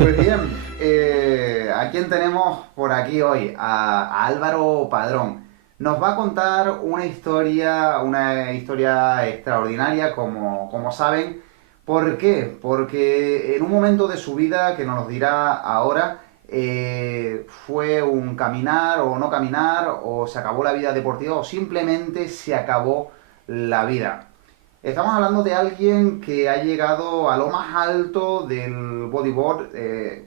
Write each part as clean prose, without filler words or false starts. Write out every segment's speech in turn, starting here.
Pues bien, ¿a quién tenemos por aquí hoy? A Álvaro Padrón. Nos va a contar una historia extraordinaria, como saben. ¿Por qué? Porque en un momento de su vida, que nos dirá ahora, fue un caminar o no caminar, o se acabó la vida deportiva, o simplemente se acabó la vida. Estamos hablando de alguien que ha llegado a lo más alto del bodyboard,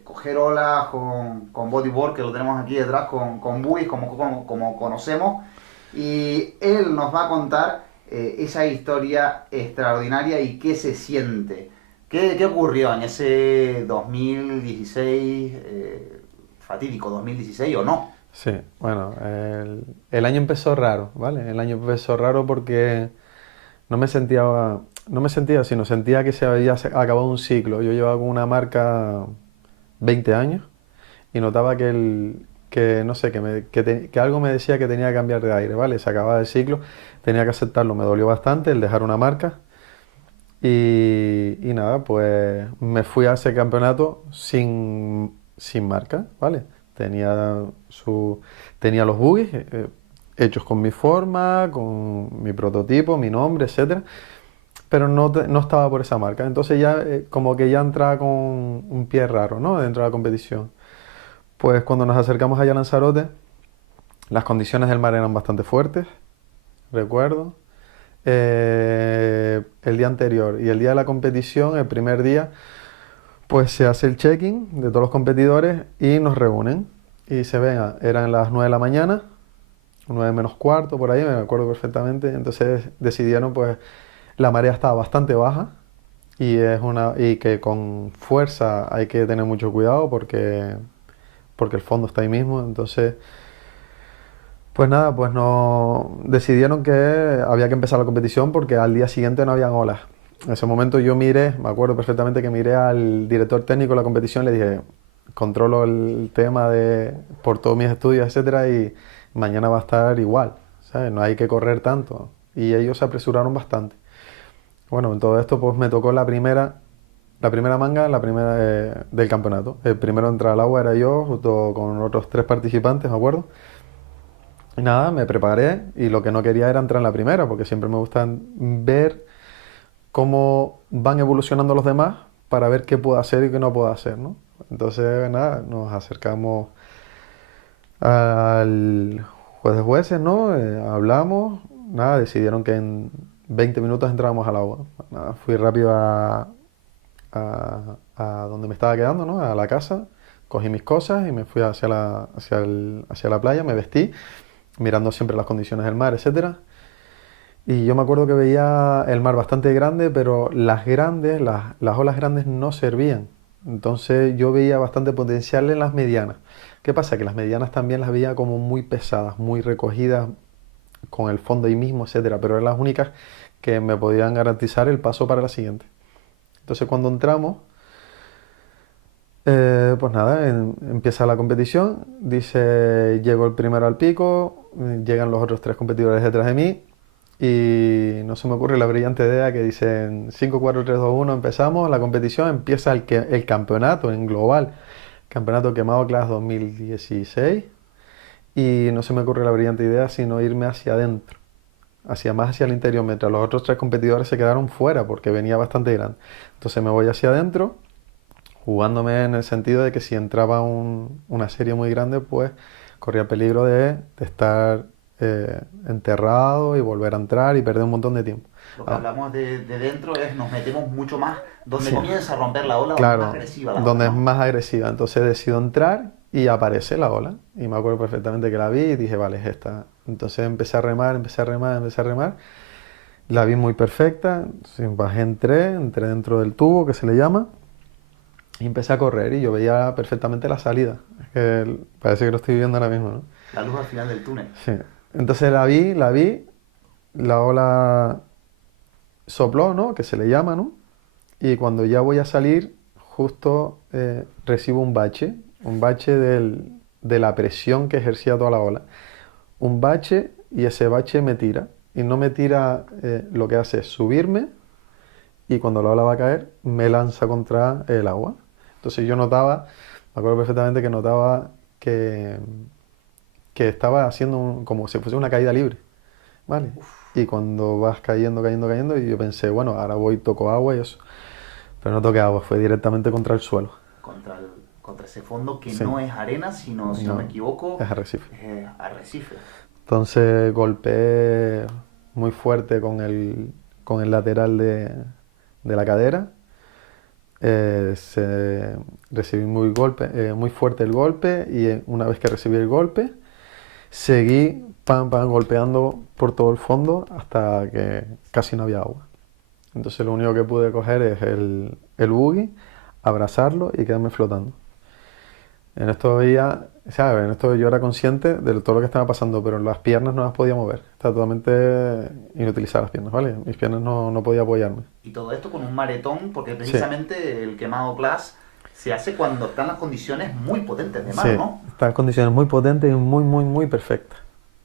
coger olas con bodyboard, que lo tenemos aquí detrás, con buoys, como conocemos. Y él nos va a contar esa historia extraordinaria y qué se siente. ¿Qué ocurrió en ese 2016, fatídico 2016 o no? Sí, bueno, el año empezó raro, ¿vale? El año empezó raro porque no me sentía, no me sentía, sino sentía que se había acabado un ciclo. Yo llevaba con una marca 20 años y notaba que no sé, que algo me decía que tenía que cambiar de aire, ¿vale? Se acababa el ciclo, tenía que aceptarlo. Me dolió bastante el dejar una marca y nada, pues me fui a ese campeonato sin marca, ¿vale? Tenía, su, tenía los buggies hechos con mi forma, con mi prototipo, mi nombre, etcétera, pero no estaba por esa marca. Entonces ya como que ya entraba con un pie raro, ¿no? Dentro de la competición. Pues cuando nos acercamos allá a Lanzarote, las condiciones del mar eran bastante fuertes, recuerdo. El día anterior y el día de la competición, el primer día, pues se hace el check-in de todos los competidores y nos reúnen. Y se ven, eran las 9 de la mañana, 9 menos cuarto, por ahí, me acuerdo perfectamente. Entonces decidieron, pues, la marea estaba bastante baja y que con fuerza hay que tener mucho cuidado porque el fondo está ahí mismo. Entonces, pues nada, pues no decidieron que había que empezar la competición porque al día siguiente no habían olas. En ese momento yo miré, me acuerdo perfectamente que miré al director técnico de la competición y le dije, controlo el tema por todos mis estudios, etcétera, y mañana va a estar igual, ¿sabes? No hay que correr tanto. Y ellos se apresuraron bastante. Bueno, en todo esto pues me tocó la primera manga, la primera del campeonato. El primero en entrar al agua era yo, junto con otros tres participantes, me acuerdo. Y nada, me preparé y lo que no quería era entrar en la primera, porque siempre me gusta ver cómo van evolucionando los demás para ver qué puedo hacer y qué no puedo hacer, ¿no? Entonces, nada, nos acercamos al juez de jueces, ¿no? Hablamos, nada, decidieron que en 20 minutos entrábamos al agua. Nada, fui rápido a donde me estaba quedando, ¿no? A la casa, cogí mis cosas y me fui hacia la playa, me vestí, mirando siempre las condiciones del mar, etcétera. Y yo me acuerdo que veía el mar bastante grande, pero las olas grandes no servían. Entonces yo veía bastante potencial en las medianas. ¿Qué pasa? Que las medianas también las veía como muy pesadas, muy recogidas, con el fondo ahí mismo, etcétera. Pero eran las únicas que me podían garantizar el paso para la siguiente. Entonces cuando entramos, pues nada, empieza la competición. Dice, llego el primero al pico, llegan los otros tres competidores detrás de mí. Y no se me ocurre la brillante idea que dicen 5 4 3 2 1 empezamos, la competición empieza el campeonato en global, campeonato quemado clase 2016 y no se me ocurre la brillante idea sino irme hacia adentro, hacia el interior, mientras los otros tres competidores se quedaron fuera porque venía bastante grande. Entonces me voy hacia adentro, jugándome en el sentido de que si entraba una serie muy grande, pues corría peligro de estar enterrado y volver a entrar y perder un montón de tiempo. Lo que Ah, hablamos de dentro es nos metemos mucho más donde sí, comienza a romper la ola, donde es más claro, agresiva la ola, donde es ¿no? más agresiva. Entonces decido entrar y aparece la ola. Y me acuerdo perfectamente que la vi y dije, vale, es esta. Entonces empecé a remar, empecé a remar, empecé a remar. La vi muy perfecta. Entonces bajé, entré dentro del tubo que se le llama. Y empecé a correr y yo veía perfectamente la salida. Es que parece que lo estoy viendo ahora mismo, ¿no? La luz al final del túnel. Sí. Entonces la ola sopló, ¿no? Que se le llama, ¿no? Y cuando ya voy a salir, justo recibo un bache de la presión que ejercía toda la ola. Un bache y ese bache me tira. Y no me tira, lo que hace es subirme y cuando la ola va a caer, me lanza contra el agua. Entonces yo notaba, me acuerdo perfectamente que notaba que, que estaba haciendo como si fuese una caída libre, ¿vale? Y cuando vas cayendo, cayendo, cayendo, y yo pensé, bueno, ahora voy, toco agua y eso. Pero no toqué agua, fue directamente contra el suelo. Contra ese fondo que Sí, no es arena, sino, si no me no, equivoco, es arrecife. es arrecife. Entonces golpeé muy fuerte con el lateral de la cadera. Recibí muy fuerte el golpe y una vez que recibí el golpe, seguí pam, pam, golpeando por todo el fondo hasta que casi no había agua. Entonces lo único que pude coger es el buggy, abrazarlo y quedarme flotando. En esto veía, ¿sabes? En esto yo era consciente de todo lo que estaba pasando, pero las piernas no las podía mover. Estaba totalmente inutilizadas las piernas, ¿vale? Mis piernas no podía apoyarme. Y todo esto con un maretón, porque Sí, precisamente el quemado plus se hace cuando están las condiciones muy potentes de mar, sí. ¿no? Estaba en condiciones muy potentes y muy, muy, muy perfectas.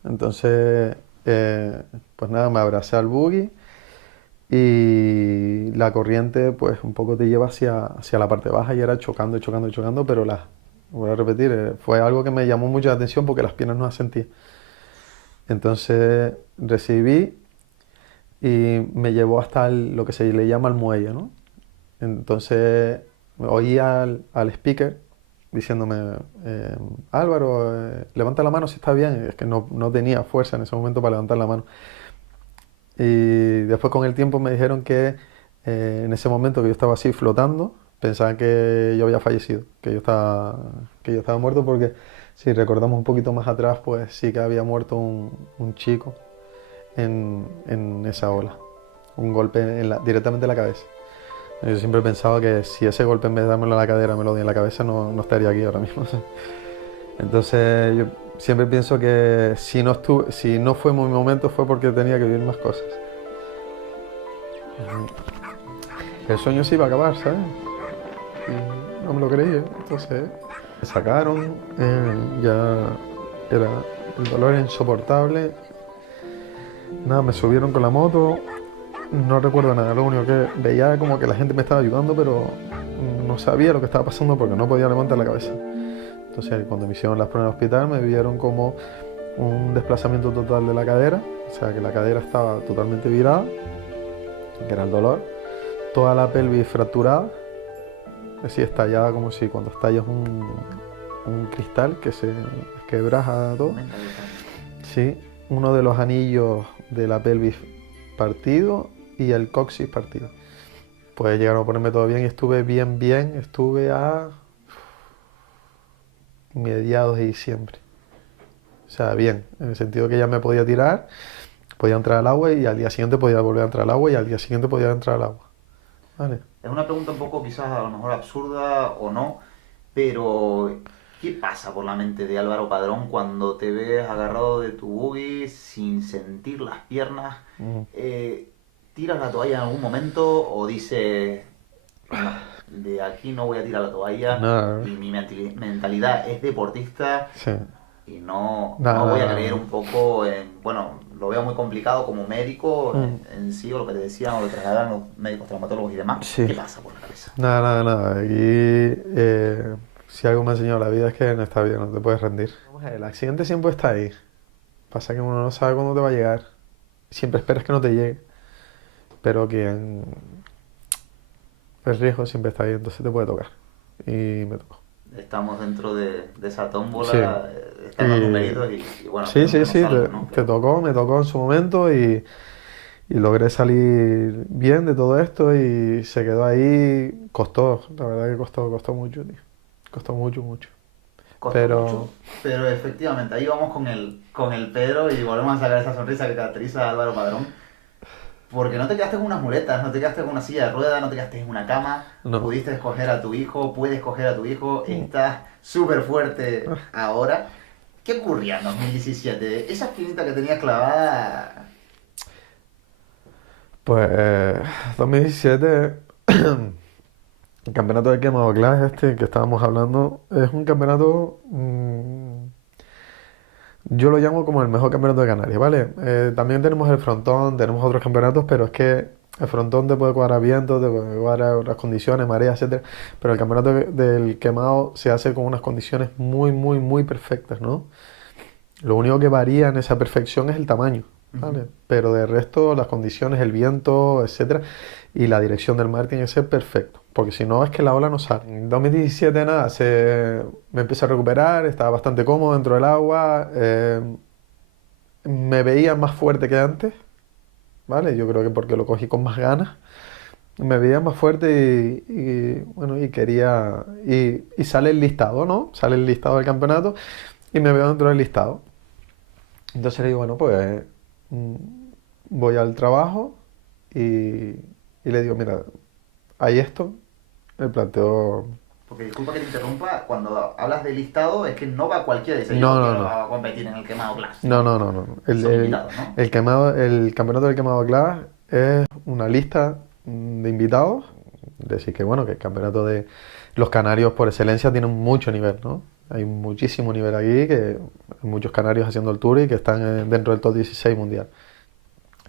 Entonces, pues nada, me abracé al buggy y la corriente pues un poco te lleva hacia la parte baja y era chocando, chocando, chocando, pero voy a repetir, fue algo que me llamó mucho la atención porque las piernas no las sentía. Entonces recibí y me llevó hasta lo que se le llama el muelle, ¿no? Entonces oí al speaker diciéndome, Álvaro, levanta la mano si está bien. Es que no tenía fuerza en ese momento para levantar la mano. Y después con el tiempo me dijeron que en ese momento que yo estaba así flotando, pensaban que yo había fallecido, que yo estaba muerto porque si recordamos un poquito más atrás, pues sí que había muerto un chico en esa ola, un golpe directamente en la cabeza. Yo siempre he pensado que si ese golpe en vez de dármelo en la cadera me lo di en la cabeza, no estaría aquí ahora mismo. Entonces yo siempre pienso que si no fue mi momento fue porque tenía que vivir más cosas. El sueño se iba a acabar, ¿sabes? Y no me lo creía. Entonces me sacaron, ya era, el dolor era insoportable. Nada, me subieron con la moto, no recuerdo nada, lo único que veía como que la gente me estaba ayudando, pero no sabía lo que estaba pasando porque no podía levantar la cabeza. Entonces cuando me hicieron las pruebas en el hospital me vieron como un desplazamiento total de la cadera, o sea que la cadera estaba totalmente virada, que era el dolor, toda la pelvis fracturada, así estallada como si cuando estallas un cristal que se quebraja todo. Sí, uno de los anillos de la pelvis partido y el coxis partido. Pues llegaron a ponerme todo bien y estuve bien, estuve a mediados de diciembre. O sea, bien, en el sentido que ya me podía tirar, podía entrar al agua y al día siguiente podía volver a entrar al agua y al día siguiente podía entrar al agua. ¿Vale? Es una pregunta un poco quizás a lo mejor absurda o no, pero ¿qué pasa por la mente de Álvaro Padrón cuando te ves agarrado de tu buggy sin sentir las piernas? ¿Tiras la toalla en algún momento o dices, no, de aquí no voy a tirar la toalla Nada, y mi mentalidad es deportista sí. y no voy a Nada, creer un poco en, bueno, lo veo muy complicado como médico en sí, o lo que te decían, o lo que trasladan los médicos traumatólogos y demás? sí. ¿Qué pasa por la cabeza? Nada. Aquí, si algo me ha enseñado la vida es que no está bien, no te puedes rendir. Vamos a ver, el accidente siempre está ahí. Pasa que uno no sabe cuándo te va a llegar. Siempre esperas que no te llegue. Pero quien el riesgo siempre está ahí, entonces te puede tocar. Y me tocó. Estamos dentro de esa tómbola, Sí. están los Y, numeritos y bueno, sí, esperemos que no salgan, ¿no? te tocó, me tocó en su momento y logré salir bien de todo esto y se quedó ahí. Costó, la verdad que costó mucho, tío. Costó mucho, mucho. Costó mucho, Pero pero efectivamente, ahí vamos con el Pedro y volvemos a sacar esa sonrisa que caracteriza a Álvaro Padrón. Porque no te quedaste con unas muletas, no te quedaste con una silla de ruedas, no te quedaste en una cama, no. pudiste escoger a tu hijo, puedes escoger a tu hijo, estás súper fuerte ahora. ¿Qué ocurría en 2017? Esa espinita que tenías clavada. Pues 2017, el campeonato de quemado glass este que estábamos hablando, es un campeonato, yo lo llamo como el mejor campeonato de Canarias, ¿vale? También tenemos el frontón, tenemos otros campeonatos, pero es que El frontón te puede cuadrar viento, te puede cuadrar otras condiciones, marea, etcétera. Pero el campeonato del quemado se hace con unas condiciones muy, muy, muy perfectas, ¿no? Lo único que varía en esa perfección es el tamaño, ¿vale? Pero de resto, las condiciones, el viento, etcétera, y la dirección del mar tiene que ser perfecto, porque si no es que la ola no sale. En 2017 nada, me empecé a recuperar, estaba bastante cómodo dentro del agua, me veía más fuerte que antes, ¿vale? Yo creo que porque lo cogí con más ganas. Me veía más fuerte bueno, y quería... Y sale el listado, ¿no? Sale el listado del campeonato y me veo dentro del listado. Entonces le digo, bueno, pues mm, voy al trabajo y le digo, mira, hay esto, el planteo... Porque disculpa que te interrumpa, cuando hablas de listado es que no va cualquiera, dice No, yo no, quiero no. competir en el quemado class. No, no, no, no. Son invitados, ¿no? El campeonato del quemado class es una lista de invitados. Decir que bueno, que el campeonato de los canarios por excelencia tiene mucho nivel, ¿no? Hay muchísimo nivel aquí, que hay muchos canarios haciendo el tour y que están dentro del top 16 mundial.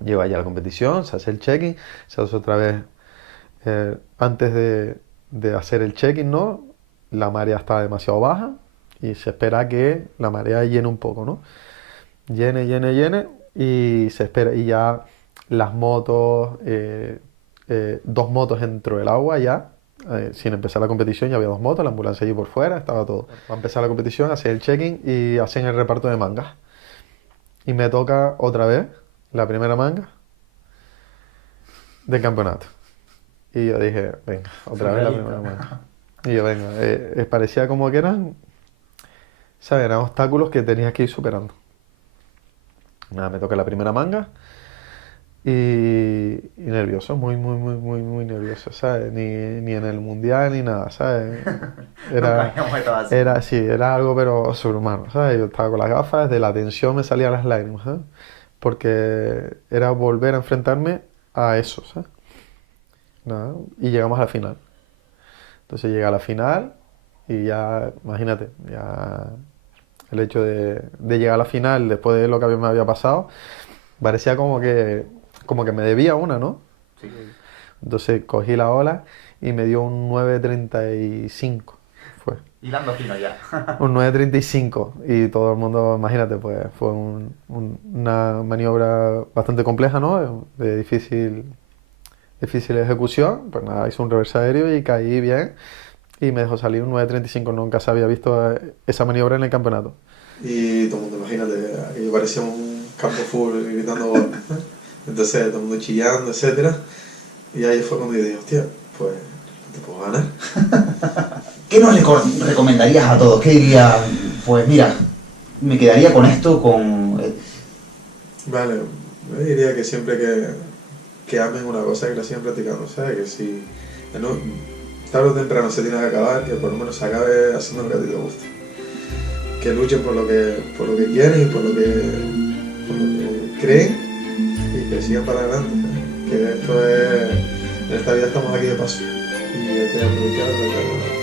Lleva ya la competición, se hace el check-in, se hace otra vez antes de hacer el check-in, ¿no? La marea está demasiado baja y se espera que la marea llene un poco, ¿no? Llene y se espera, y ya las motos, dos motos dentro del agua ya, sin empezar la competición ya había dos motos, la ambulancia allí por fuera, estaba todo. Va a empezar la competición, hacer el check-in y hacen el reparto de mangas. Y me toca otra vez la primera manga del campeonato. Y yo dije, venga, otra vez la primera manga. Y yo, venga, parecía como que eran, ¿sabes? Eran obstáculos que tenías que ir superando. Nada, me toca la primera manga y nervioso, muy, muy, muy, muy, muy nervioso, ¿sabes? Ni en el mundial ni nada, ¿sabes? Era algo pero sobrehumano, ¿sabes? Yo estaba con las gafas, de la tensión me salían las lágrimas, ¿sabes? Porque era volver a enfrentarme a eso, ¿sabes? Nada, y llegamos a la final. Entonces llega a la final y ya, imagínate, ya el hecho de llegar a la final después de lo que me había pasado, parecía como que me debía una, ¿no? Sí. Entonces cogí la ola y me dio un 9.35, fue. Hilando fino ya. Un 9.35 y todo el mundo, imagínate, pues fue una maniobra bastante compleja, ¿no? De difícil ejecución. Pues nada, hice un reverse aéreo y caí bien y me dejó salir un 9.35. Nunca se había visto esa maniobra en el campeonato. Y todo el mundo, imagínate, aquello parecía un campo de fútbol gritando gol. Entonces todo el mundo chillando, etcétera. Y ahí fue cuando yo dije, hostia, pues no te puedo ganar. ¿Qué nos recomendarías a todos? ¿Qué dirías? Pues mira, me quedaría con esto, Vale, yo diría que siempre que amen una cosa que la sigan practicando, ¿sabes? Que si tarde o temprano se tiene que acabar, que por lo menos se acabe haciendo lo que a ti te gusta. Que luchen por lo que quieren y por lo que creen y que sigan para adelante, ¿sabes? Que esto es, en esta vida estamos aquí de paso y hay que aprovecharlo.